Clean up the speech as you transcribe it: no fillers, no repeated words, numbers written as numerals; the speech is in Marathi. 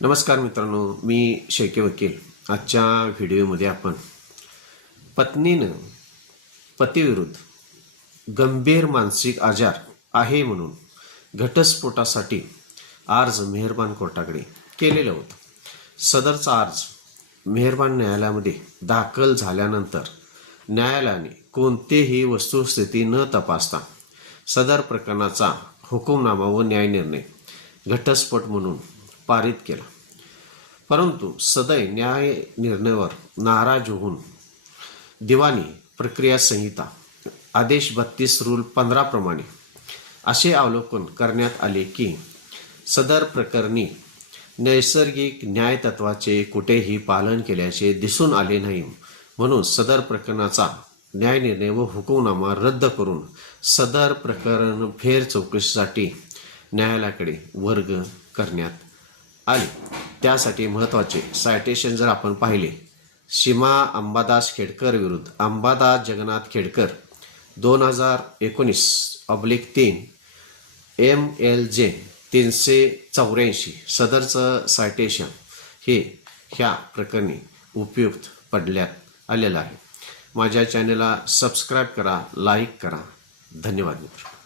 नमस्कार मित्रांनो, मी शेळके वकील. आजच्या व्हिडिओमध्ये आपण पत्नीनं पतीविरुद्ध गंभीर मानसिक आजार आहे म्हणून घटस्फोटासाठी अर्ज मेहरबान कोर्टाकडे केलेलं होतं. सदरचा अर्ज मेहरबान न्यायालयामध्ये दाखल झाल्यानंतर न्यायालयाने कोणतेही वस्तुस्थिती न तपासता सदर प्रकरणाचा हुकुमनामा व न्यायनिर्णय घटस्फोट म्हणून पारित केला. परंतु सदय न्याय निर्णयावर नाराज होऊन दिवाणी प्रक्रिया संहिता आदेश 32 रूल 15 प्रमाणे असे अवलोकन करण्यात आले की सदर प्रकरणी नैसर्गिक न्यायतत्वाचे कुठेही पालन केल्याचे दिसून आले नाही, म्हणून सदर प्रकरणाचा न्यायनिर्णय व हुकुमनामा रद्द करून सदर प्रकरण फेर चौकशीसाठी न्यायालयाकडे वर्ग करण्यात आले. त्यासाठी महत्त्वाचे सायटेशन जर आपण पाहिले, सीमा अंबादास खेडकर विरुद्ध अंबादास जगन्नाथ खेडकर 2019/3 MLJ 384. सदरचं सायटेशन हे ह्या प्रकरणी उपयुक्त पडल्यात आलेलं आहे. माझ्या चॅनलला सबस्क्राईब करा, लाईक करा. धन्यवाद मित्र.